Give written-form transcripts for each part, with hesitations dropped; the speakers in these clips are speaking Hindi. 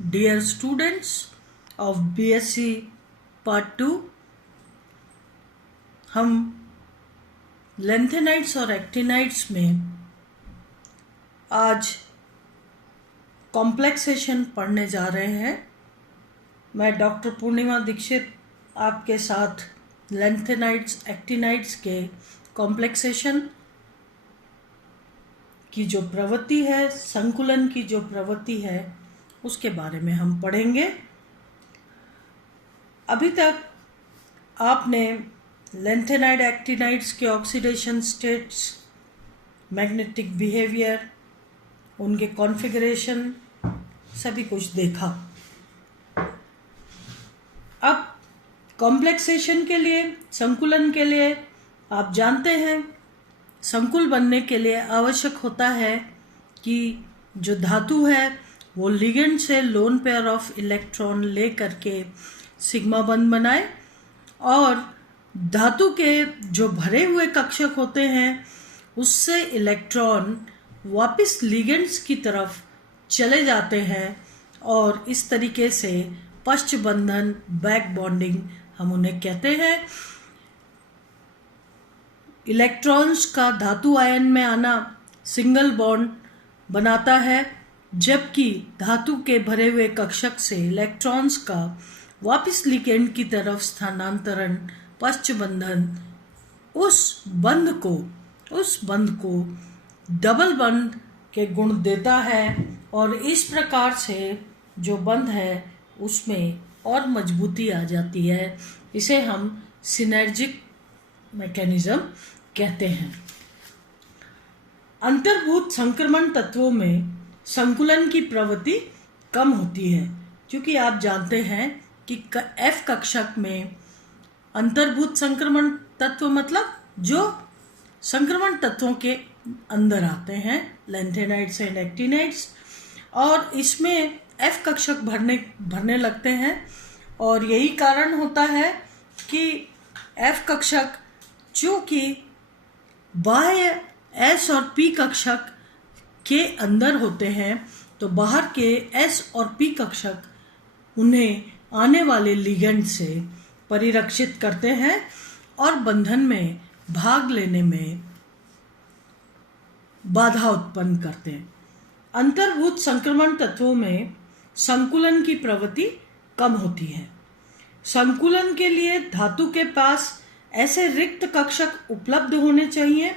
Dear students of BSc Part 2, हम लेंथेनाइड्स और एक्टिनाइड्स में आज कॉम्प्लेक्सेशन पढ़ने जा रहे हैं। मैं डॉक्टर पूर्णिमा दीक्षित आपके साथ लेंथेनाइड्स एक्टिनाइड्स के कॉम्प्लेक्सेशन की जो प्रवृत्ति है, संकुलन की जो प्रवृत्ति है, उसके बारे में हम पढ़ेंगे। अभी तक आपने लेंथेनाइड एक्टिनाइड्स के ऑक्सीडेशन स्टेट्स, मैग्नेटिक बिहेवियर, उनके कॉन्फ़िगरेशन सभी कुछ देखा। अब कॉम्प्लेक्सेशन के लिए, संकुलन के लिए आप जानते हैं, संकुल बनने के लिए आवश्यक होता है कि जो धातु है वो लिगेंड से लोन पेयर ऑफ इलेक्ट्रॉन ले करके सिग्मा बंध बनाए, और धातु के जो भरे हुए कक्षक होते हैं उससे इलेक्ट्रॉन वापस लिगेंड्स की तरफ चले जाते हैं, और इस तरीके से पश्च बंधन, बैक बॉन्डिंग हम उन्हें कहते हैं। इलेक्ट्रॉन्स का धातु आयन में आना सिंगल बॉन्ड बनाता है, जबकि धातु के भरे हुए कक्षक से इलेक्ट्रॉन्स का वापस लिगेंड की तरफ स्थानांतरण, पश्च बंधन, उस बंध को डबल बंध के गुण देता है, और इस प्रकार से जो बंध है उसमें और मजबूती आ जाती है। इसे हम सिनर्जिक मैकेनिज्म कहते हैं। अंतर्भूत संक्रमण तत्वों में संकुलन की प्रवृत्ति कम होती है, क्योंकि आप जानते हैं कि F कक्षक में अंतर्भूत संक्रमण तत्व मतलब जो संक्रमण तत्वों के अंदर आते हैं, लेंथेनाइड्स एंड एक्टिनाइड्स, और इसमें F कक्षक भरने लगते हैं, और यही कारण होता है कि F कक्षक चूंकि बाह्य S और P कक्षक के अंदर होते हैं, तो बाहर के S और P कक्षक उन्हें आने वाले लिगेंड से परिरक्षित करते हैं और बंधन में भाग लेने में बाधा उत्पन्न करते हैं। अंतर्भूत संक्रमण तत्वों में संकुलन की प्रवृत्ति कम होती है। संकुलन के लिए धातु के पास ऐसे रिक्त कक्षक उपलब्ध होने चाहिए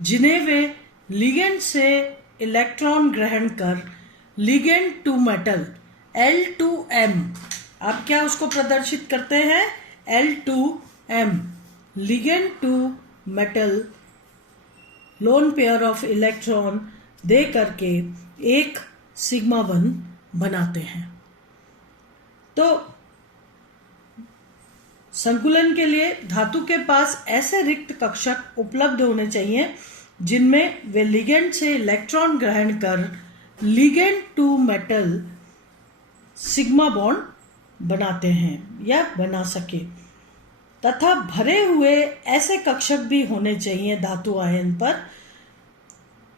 जिन्हें वे लिगेंड से इलेक्ट्रॉन ग्रहण कर लिगेंड टू मेटल L2M, आप क्या उसको प्रदर्शित करते हैं, L2M, ligand to metal lone pair of electron दे करके एक सिग्मा बंध बनाते हैं। तो संकुलन के लिए धातु के पास ऐसे रिक्त कक्षक उपलब्ध होने चाहिए जिनमें वे लिगेंड से इलेक्ट्रॉन ग्रहण कर ligand to metal sigma bond बनाते हैं या बना सके, तथा भरे हुए ऐसे कक्षक भी होने चाहिए धातु आयन पर,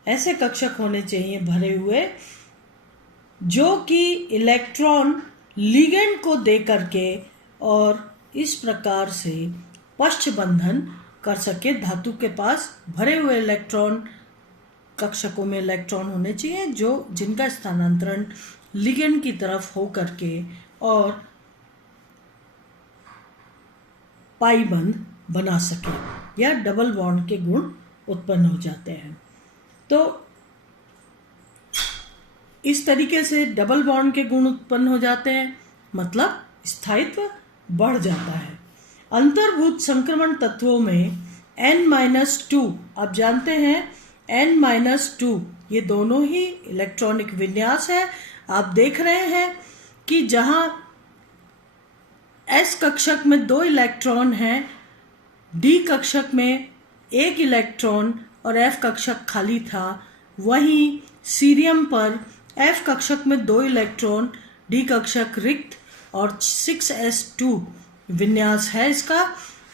ऐसे कक्षक होने चाहिए भरे हुए जो कि इलेक्ट्रॉन लिगेंड को दे करके और इस प्रकार से पश्च बंधन कर सके। धातु के पास भरे हुए इलेक्ट्रॉन कक्षकों में इलेक्ट्रॉन होने चाहिए जो जिनका स्थानांतरण लिगेंड की तरफ हो करके और पाई बंध बना सके, या डबल बॉन्ड के गुण उत्पन्न हो जाते हैं। तो इस तरीके से डबल बॉन्ड के गुण उत्पन्न हो जाते हैं, मतलब स्थायित्व बढ़ जाता है। अंतर्भूत संक्रमण तत्वों में N-2, आप जानते हैं N-2 ये दोनों ही इलेक्ट्रॉनिक विन्यास है। आप देख रहे हैं कि जहां S कक्षक में 2 इलेक्ट्रॉन हैं, D कक्षक में 1 इलेक्ट्रॉन और F कक्षक खाली था, वहीं सीरियम पर F कक्षक में 2 इलेक्ट्रॉन, D कक्षक रिक्त और 6s2 विन्यास है इसका,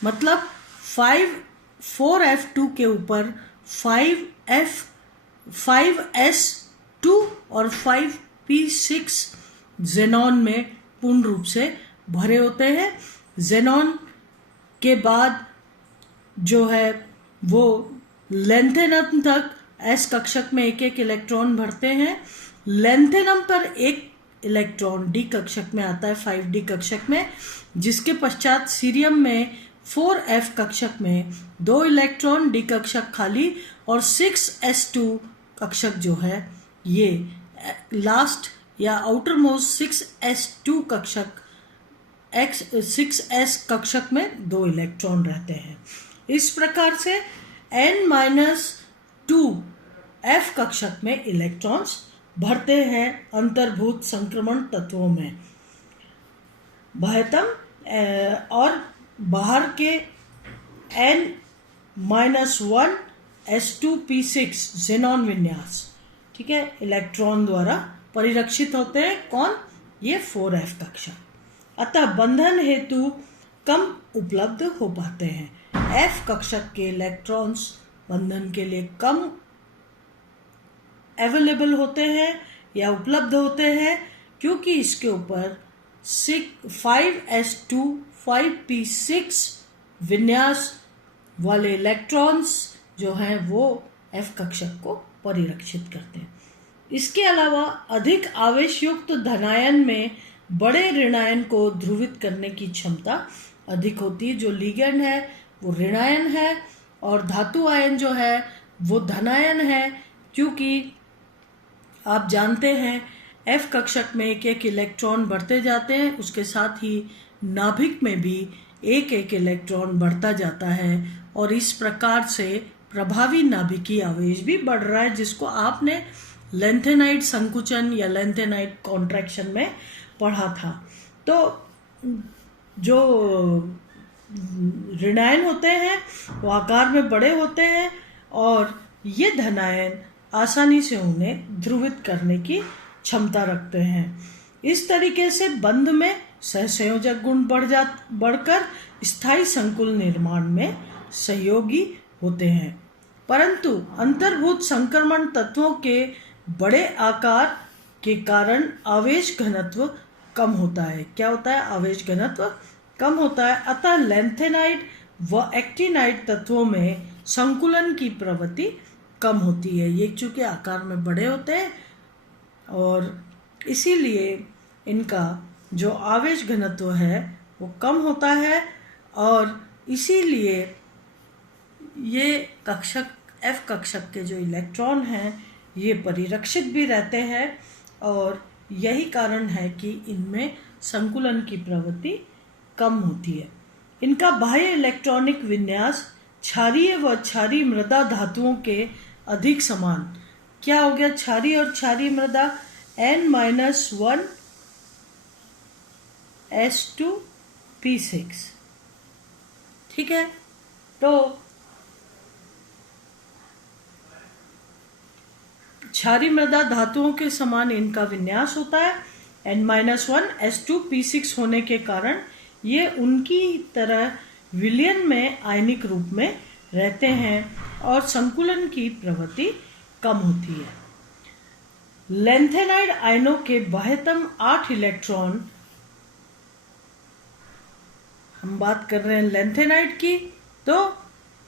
मतलब 4f2 के ऊपर 5s2 और 5p6 जेनॉन में पूर्ण रूप से भरे होते हैं। जेनॉन के बाद जो है वो लेंथेनम तक एस कक्षक में एक एक इलेक्ट्रॉन भरते हैं। लेंथेनम पर एक इलेक्ट्रॉन डी कक्षक में आता है, 5D कक्षक में, जिसके पश्चात सीरियम में 4F कक्षक में 2 इलेक्ट्रॉन डी कक्षक खाली और 6s2 कक्षक जो है ये लास्ट या आउटर मोस्ट 6s2 कक्षक 6s कक्षक में 2 इलेक्ट्रॉन रहते हैं। इस प्रकार से n-2 F कक्षक में इलेक्ट्रॉन्स भरते हैं अंतर्भूत संक्रमण तत्वों में। बाह्यतम और बाहर के n-1 S2p6 जेनॉन विन्यास, ठीक है, इलेक्ट्रॉन द्वारा परिरक्षित होते हैं। कौन? ये 4F कक्षक। अतः बंधन हेतु कम उपलब्ध हो पाते हैं। F कक्षक के इलेक्ट्रॉन्स बंधन के लिए कम अवेलेबल होते हैं या उपलब्ध होते हैं, क्योंकि इसके ऊपर 5s2 5p6 विन्यास वाले इलेक्ट्रॉन्स जो हैं वो F कक्षक को परिरक्षित करते हैं। इसके अलावा अधिक आवेश युक्त धनायन में बड़े ऋणायन को ध्रुवित करने की क्षमता अधिक होती है। जो लिगेंड है वो ऋणायन है और धातु आयन जो है वो धनायन है, क्योंकि आप जानते हैं F कक्षक में एक एक इलेक्ट्रॉन बढ़ते जाते हैं, उसके साथ ही नाभिक में भी एक एक इलेक्ट्रॉन बढ़ता जाता है और इस प्रकार से प्रभावी नाभिकीय आवेश भी बढ़ रहा है, जिसको आपने लेंथेनाइड संकुचन या लेंथेनाइड कॉन्ट्रैक्शन में पढ़ा था। तो जो ऋणायन होते हैं वो आकार में बड़े होते हैं और ये धनायन आसानी से उन्हें ध्रुवित करने की क्षमता रखते हैं। इस तरीके से बंध में सहसंयोजक गुण बढ़कर स्थायी संकुल निर्माण में सहयोगी होते हैं। परंतु अंतर्भूत संक्रमण तत्वों के बड़े आकार के कारण आवेश घनत्व कम होता है। क्या होता है? आवेश घनत्व कम होता है। अतः लेंथेनाइड व एक्टिनाइड तत्वों में संकुलन की प्रवृत्ति कम होती है। ये चूंकि आकार में बड़े होते हैं और इसीलिए इनका जो आवेश घनत्व है वो कम होता है और इसीलिए ये कक्षक F कक्षक के जो इलेक्ट्रॉन हैं ये परिरक्षित भी रहते हैं और यही कारण है कि इनमें संकुलन की प्रवृत्ति कम होती है। इनका बाह्य इलेक्ट्रॉनिक विन्यास क्षारीय व क्षारीय मृदा धातुओं के अधिक समान। क्या हो गया? क्षारीय और क्षारीय मृदा n-1 S2p6, ठीक है। तो क्षारीय मृदा धातुओं के समान इनका विन्यास होता है। n-1 S2p6 होने के कारण ये उनकी तरह विलयन में आयनिक रूप में रहते हैं और संकुलन की प्रवृत्ति कम होती है। लेंथेनाइड आयनों के बाह्यतम 8 इलेक्ट्रॉन, हम बात कर रहे हैं लेंथेनाइड की, तो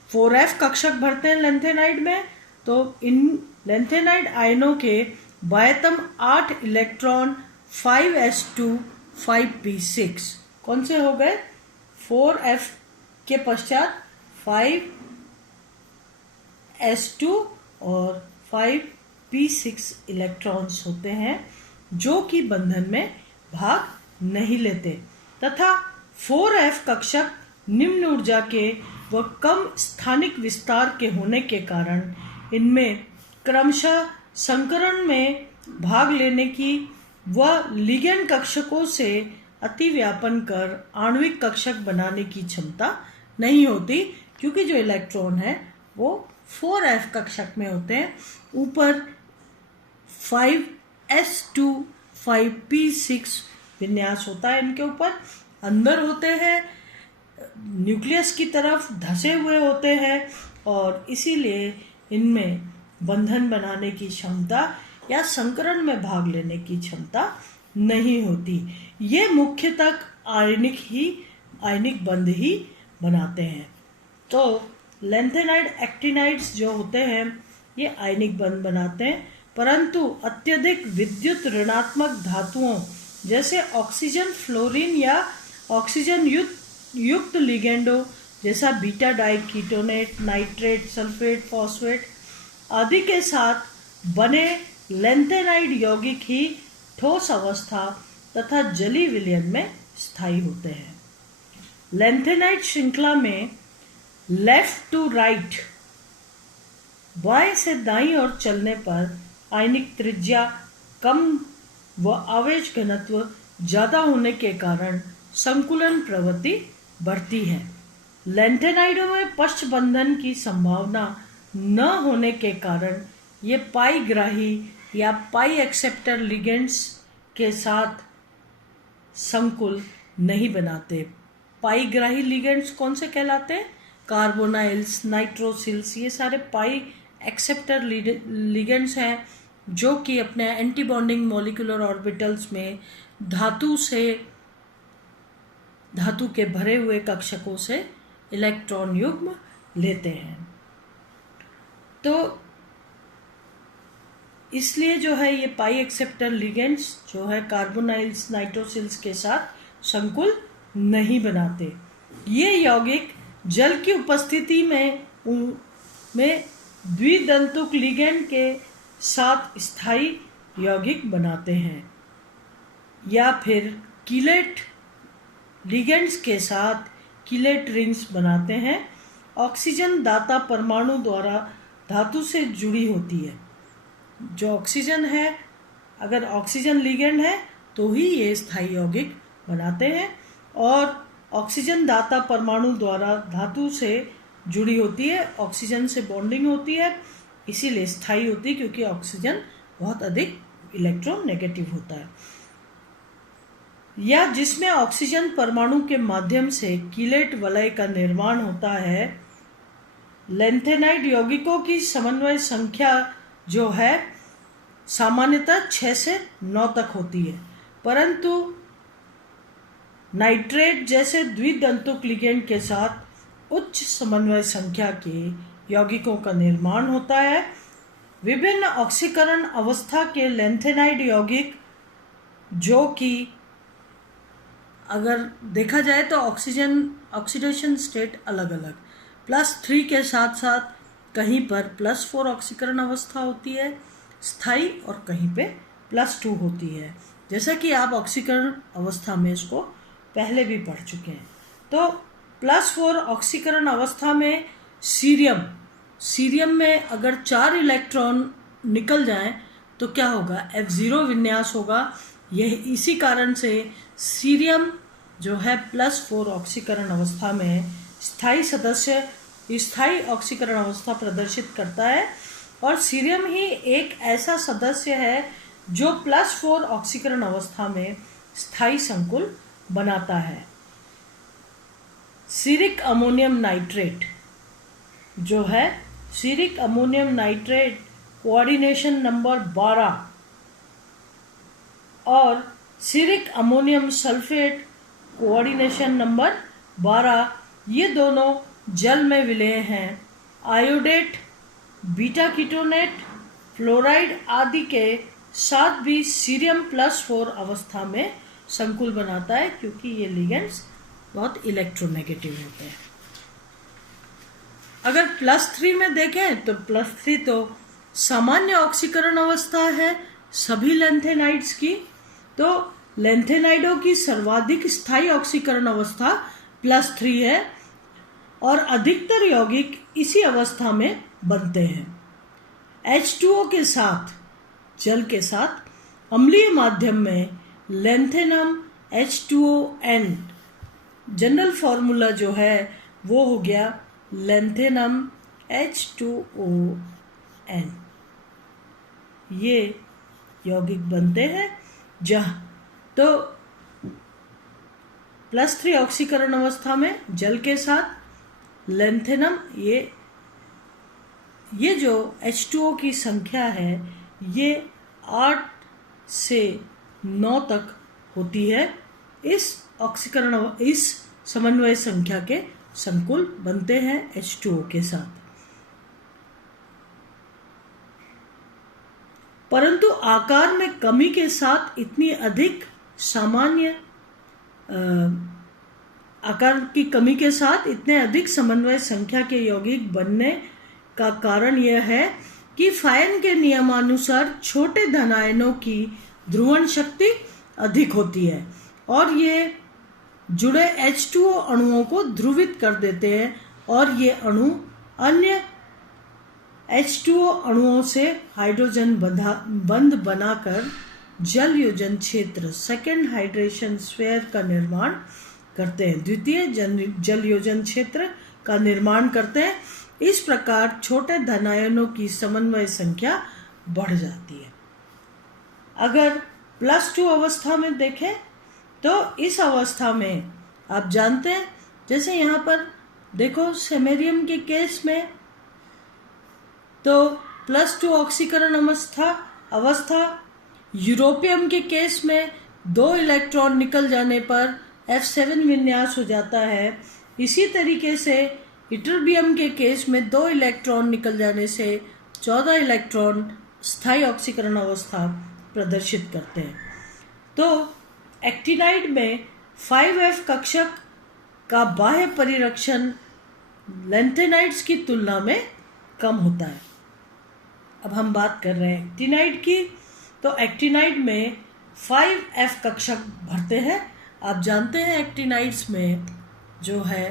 4F कक्षक भरते हैं लेंथेनाइड में। तो इन लेंथेनाइड आयनों के बाह्यतम 8 इलेक्ट्रॉन 5s2 5p6 कौन से हो गए? 4F के पश्चात 5s2 और 5p6 इलेक्ट्रॉन्स होते हैं जो कि बंधन में भाग नहीं लेते तथा 4F कक्षक निम्न ऊर्जा के व कम स्थानिक विस्तार के होने के कारण इनमें क्रमशः संकरण में भाग लेने की व लिगेंड कक्षकों से अतिव्यापन कर आणविक कक्षक बनाने की क्षमता नहीं होती, क्योंकि जो इलेक्ट्रॉन है वो 4F कक्षक में होते हैं। ऊपर 5s2 5p6 विन्यास होता है इनके ऊपर, अंदर होते हैं न्यूक्लियस की तरफ धसे हुए होते हैं और इसीलिए इनमें बंधन बनाने की क्षमता या संकरण में भाग लेने की क्षमता नहीं होती। ये मुख्यतः आयनिक बंध ही बनाते हैं। तो लैंथेनाइड एक्टिनाइड्स जो होते हैं ये आयनिक बंध बनाते हैं, परंतु अत्यधिक विद्युत ऋणात्मक धातुओं जैसे ऑक्सीजन, फ्लोरीन या ऑक्सीजन युक्त लिगेंडो जैसा बीटा डाइकीटोनेट, नाइट्रेट, सल्फेट, फॉस्फेट आदि के साथ बने लैंथेनाइड यौगिक ही ठोस अवस्था तथा जलीय विलयन में स्थायी होते हैं। लैंथेनाइड श्रृंखला में लेफ्ट टू राइट, बाएं से दाईं ओर चलने पर आयनिक त्रिज्या कम व आवेश घनत्व ज्यादा होने के कारण संकुलन प्रवृत्ति बढ़ती है। लैंथेनाइडों में पश्चबंधन की संभावना न होने के कारण ये पाईग्राही या पाई एक्सेप्टर लिगेंड्स के साथ संकुल नहीं बनाते। पाईग्राही लिगेंड्स कौन से कहलाते हैं? कार्बोनाइल्स, नाइट्रोसिल्स, ये सारे पाई एक्सेप्टर लिगेंड्स हैं जो कि अपने एंटी बॉन्डिंग मॉलिक्यूलर ऑर्बिटल्स में धातु के भरे हुए कक्षकों से इलेक्ट्रॉन युग्म लेते हैं। तो इसलिए जो है ये पाई एक्सेप्टर लिगेंड्स जो है कार्बोनाइल्स, नाइट्रोसिल्स के साथ संकुल नहीं बनाते। ये यौगिक जल की उपस्थिति में द्विदंतुक लिगेंड के साथ स्थायी यौगिक बनाते हैं या फिर कीलेट लिगेंड्स के साथ कीलेट रिंग्स बनाते हैं। ऑक्सीजन दाता परमाणु द्वारा धातु से जुड़ी होती है। जो ऑक्सीजन है, अगर ऑक्सीजन लिगेंड है तो ही ये स्थायी यौगिक बनाते हैं, और ऑक्सीजन दाता परमाणु द्वारा धातु से जुड़ी होती है, ऑक्सीजन से बॉन्डिंग होती है, इसीलिए स्थायी होती है क्योंकि ऑक्सीजन बहुत अधिक इलेक्ट्रोनेगेटिव होता है। या जिसमें ऑक्सीजन परमाणु के माध्यम से कीलेट वलय का निर्माण होता है। लैंथेनाइड यौगिकों की समन्वय संख्या जो है सामान्यतः 6 से 9 तक होती है, परंतु नाइट्रेट जैसे द्विदंतुक लिगेंड के साथ उच्च समन्वय संख्या के यौगिकों का निर्माण होता है। विभिन्न ऑक्सीकरण अवस्था के लैंथेनाइड यौगिक जो कि अगर देखा जाए तो ऑक्सीडेशन स्टेट अलग अलग, +3 के साथ साथ कहीं पर +4 ऑक्सीकरण अवस्था होती है स्थायी, और कहीं पे +2 होती है, जैसा कि आप ऑक्सीकरण अवस्था में इसको पहले भी पढ़ चुके हैं। तो +4 ऑक्सीकरण अवस्था में सीरियम में अगर 4 इलेक्ट्रॉन निकल जाएं तो क्या होगा? F0 विन्यास होगा। यह इसी कारण से सीरियम जो है +4 ऑक्सीकरण अवस्था में स्थायी ऑक्सीकरण अवस्था प्रदर्शित करता है, और सीरियम ही एक ऐसा सदस्य है जो +4 ऑक्सीकरण अवस्था में स्थायी संकुल बनाता है। सीरिक अमोनियम नाइट्रेट जो है, Seric ammonium nitrate coordination number 12 और Seric ammonium sulphate coordination number 12, ये दोनों जल में विलेय हैं। आयोडेट, बीटा कीटोनेट, फ्लोराइड आदि के साथ भी सीरियम +4 अवस्था में संकुल बनाता है क्योंकि ये लिगेंड्स बहुत इलेक्ट्रोनेगेटिव होते हैं। अगर +3 में देखें तो +3 तो सामान्य ऑक्सीकरण अवस्था है सभी लैंथेनाइड्स की। तो लैंथेनाइडों की सर्वाधिक स्थायी ऑक्सीकरण अवस्था +3 है और अधिकतर यौगिक इसी अवस्था में बनते हैं। H2O के साथ, जल के साथ अम्लीय माध्यम में लैंथेनम H2ON, जनरल फॉर्मूला जो है वो हो गया लैंथेनम H2ON। ये यौगिक बनते हैं जहाँ तो +3 ऑक्सीकरण अवस्था में जल के साथ लैंथेनम, ये जो H2O की संख्या है ये 8 से 9 तक होती है। इस समन्वय संख्या के संकुल बनते हैं H2O के साथ। परंतु आकार में कमी के साथ इतनी अधिक सामान्य आकार की कमी के साथ इतने अधिक समन्वय संख्या के यौगिक बनने का कारण यह है कि फायन के नियमानुसार छोटे धनायनों की ध्रुवण शक्ति अधिक होती है और ये जुड़े H2O अणुओं को ध्रुवित कर देते हैं और ये अणु अन्य H2O अणुओं से हाइड्रोजन बंध बनाकर जल योजन क्षेत्र सेकेंड हाइड्रेशन स्फीयर का निर्माण करते हैं, द्वितीय जल योजन क्षेत्र का निर्माण करते हैं। इस प्रकार छोटे धनायनों की समन्वय संख्या बढ़ जाती है। अगर +2 अवस्था में देखें तो इस अवस्था में आप जानते हैं, जैसे यहाँ पर देखो सेमेरियम के केस में तो +2 ऑक्सीकरण अवस्था, यूरोपियम के केस में 2 इलेक्ट्रॉन निकल जाने पर F7 विन्यास हो जाता है। इसी तरीके से इटरबियम के केस में 2 इलेक्ट्रॉन निकल जाने से 14 इलेक्ट्रॉन स्थायी ऑक्सीकरण अवस्था प्रदर्शित करते हैं। तो एक्टिनाइड में 5F कक्षक का बाह्य परिरक्षण लैंथेनाइड्स की तुलना में कम होता है। अब हम बात कर रहे हैं एक्टिनाइड की, तो एक्टिनाइड में 5F कक्षक भरते हैं। आप जानते हैं एक्टिनाइड्स में जो है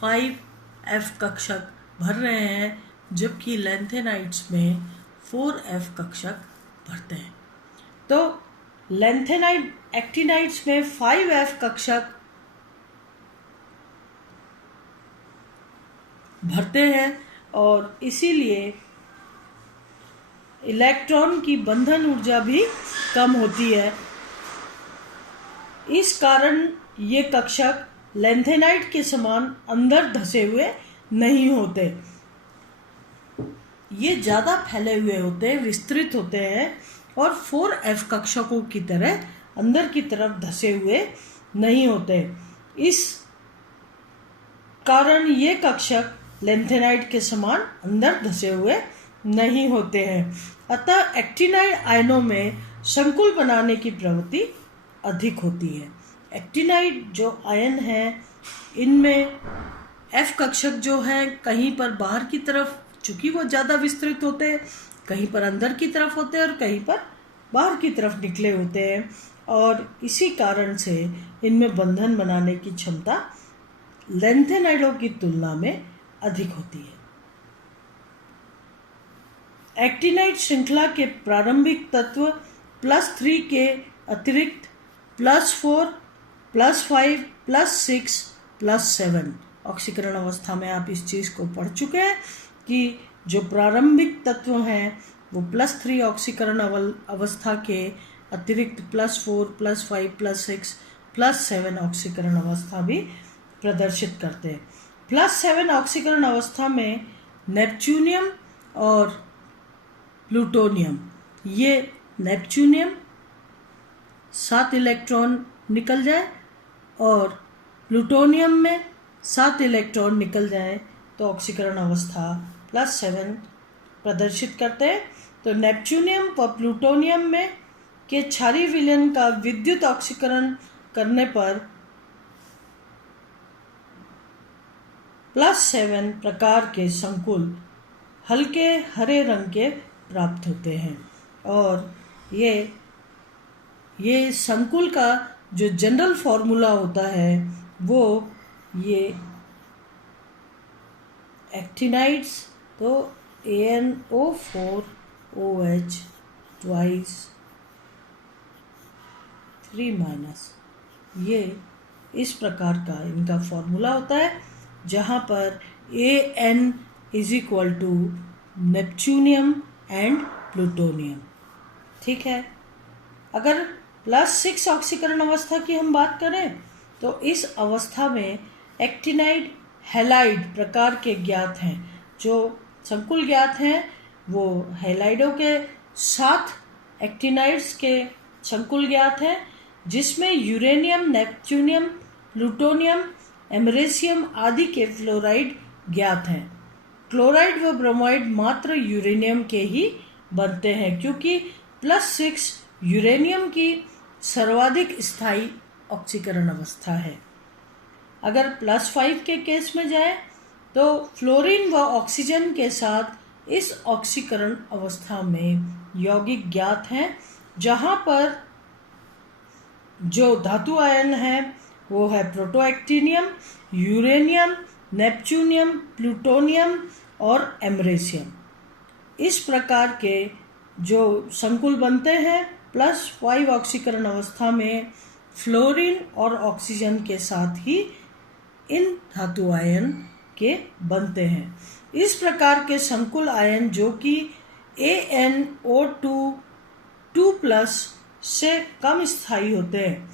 5F कक्षक भर रहे हैं, जबकि लैंथेनाइड्स में 4F कक्षक भरते हैं। तो एक्टिनाइड्स में 5F कक्षक भरते हैं और इसीलिए इलेक्ट्रॉन की बंधन ऊर्जा भी कम होती है। इस कारण ये कक्षक लैंथेनाइड के समान अंदर धसे हुए नहीं होते, ये ज़्यादा फैले हुए होते हैं, विस्तृत होते हैं और 4F कक्षकों की तरह अंदर की तरफ धसे हुए नहीं होते। इस कारण ये कक्षक लैंथेनाइड के समान अंदर धसे हुए नहीं होते हैं। अतः एक्टिनाइड आयनों में संकुल बनाने की प्रवृत्ति अधिक होती है। एक्टिनाइड जो आयन है इनमें F कक्षक जो है कहीं पर बाहर की तरफ, चूंकि वो ज़्यादा विस्तृत होते हैं, कहीं पर अंदर की तरफ होते हैं और कहीं पर बाहर की तरफ निकले होते हैं और इसी कारण से इनमें बंधन बनाने की क्षमता लैंथेनाइडों की तुलना में अधिक होती है। एक्टिनाइड श्रृंखला के प्रारंभिक तत्व +3 के अतिरिक्त +4, +5, +6, +7 ऑक्सीकरण अवस्था में आप इस चीज़ को पढ़ चुके हैं कि जो प्रारंभिक तत्व हैं वो +3 ऑक्सीकरण अवस्था के अतिरिक्त +4, +5, +6, +7 ऑक्सीकरण अवस्था भी प्रदर्शित करते हैं। +7 ऑक्सीकरण अवस्था में नेपच्यूनियम और प्लूटोनियम, ये नेपच्यूनियम 7 इलेक्ट्रॉन निकल जाए और प्लूटोनियम में 7 इलेक्ट्रॉन निकल जाए तो ऑक्सीकरण अवस्था +7 प्रदर्शित करते हैं। तो नेपच्यूनियम व प्लूटोनियम में के क्षारीय विलयन का विद्युत ऑक्सीकरण करने पर +7 प्रकार के संकुल हल्के हरे रंग के प्राप्त होते हैं और ये संकुल का जो जनरल फॉर्मूला होता है वो ये एक्टिनाइड्स तो AnO4OH ट्वाइस 3- ये इस प्रकार का इनका फॉर्मूला होता है, जहाँ पर An = नेपच्यूनियम एंड प्लूटोनियम। ठीक है, अगर +6 ऑक्सीकरण अवस्था की हम बात करें तो इस अवस्था में एक्टिनाइड हैलाइड प्रकार के ज्ञात हैं। जो संकुल ज्ञात हैं वो हैलाइडों के साथ एक्टिनाइड्स के संकुल ज्ञात है जिसमें यूरेनियम, नेपच्यूनियम, प्लूटोनियम, एमरेसियम आदि के फ्लोराइड ज्ञात हैं। क्लोराइड व ब्रोमाइड मात्र यूरेनियम के ही बनते हैं क्योंकि +6 यूरेनियम की सर्वाधिक स्थायी ऑक्सीकरण अवस्था है। अगर +5 के केस में जाए तो फ्लोरीन व ऑक्सीजन के साथ इस ऑक्सीकरण अवस्था में यौगिक ज्ञात हैं, जहां पर जो धातु आयन है वो है प्रोटोएक्टिनियम, यूरेनियम, नेपच्यूनियम, प्लूटोनियम और एमरेसियम। इस प्रकार के जो संकुल बनते हैं +5 ऑक्सीकरण अवस्था में फ्लोरीन और ऑक्सीजन के साथ ही इन धातु आयन के बनते हैं। इस प्रकार के संकुल आयन जो कि AnO2 से कम स्थायी होते हैं,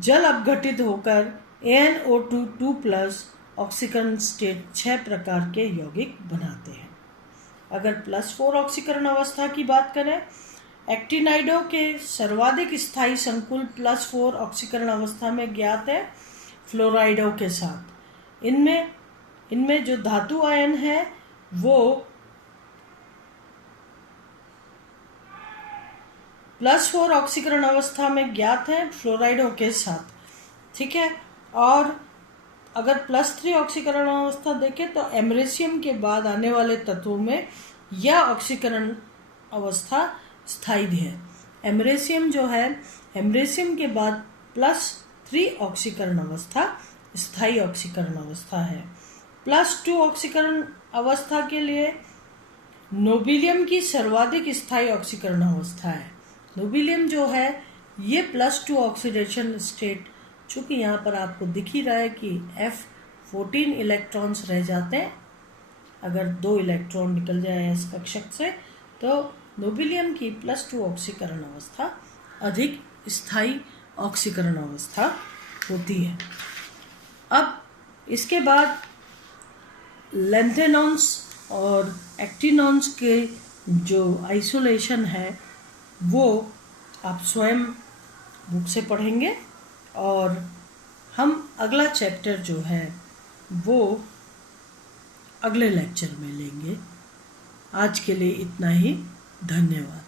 जल अपघटित होकर AnO2 ऑक्सीकरण स्टेट 6 प्रकार के यौगिक बनाते हैं। अगर +4 ऑक्सीकरण अवस्था की बात करें, एक्टिनाइडों के सर्वाधिक स्थायी संकुल +4 ऑक्सीकरण अवस्था में ज्ञात है फ्लोराइडों के साथ। इनमें जो धातु आयन है वो +4 ऑक्सीकरण अवस्था में ज्ञात है फ्लोराइडों के साथ, ठीक है। और अगर +3 ऑक्सीकरण अवस्था देखें तो एमरेसियम के बाद आने वाले तत्वों में यह ऑक्सीकरण अवस्था स्थायी है। एमरेसियम जो है, एमरेसियम के बाद +3 ऑक्सीकरण अवस्था स्थायी ऑक्सीकरण अवस्था है। +2 ऑक्सीकरण अवस्था के लिए नोबिलियम की सर्वाधिक स्थायी ऑक्सीकरण अवस्था है। नोबिलियम जो है ये +2 ऑक्सीडेशन स्टेट, चूंकि यहाँ पर आपको दिख ही रहा है कि F14 इलेक्ट्रॉन्स रह जाते हैं, अगर 2 इलेक्ट्रॉन निकल जाए इस कक्षक से तो नोबिलियम की +2 ऑक्सीकरण अवस्था अधिक स्थायी ऑक्सीकरण अवस्था होती है। अब इसके बाद लैंथेनॉन्स और एक्टिनॉन्स के जो आइसोलेशन है वो आप स्वयं बुक से पढ़ेंगे और हम अगला चैप्टर जो है वो अगले लेक्चर में लेंगे। आज के लिए इतना ही, धन्यवाद।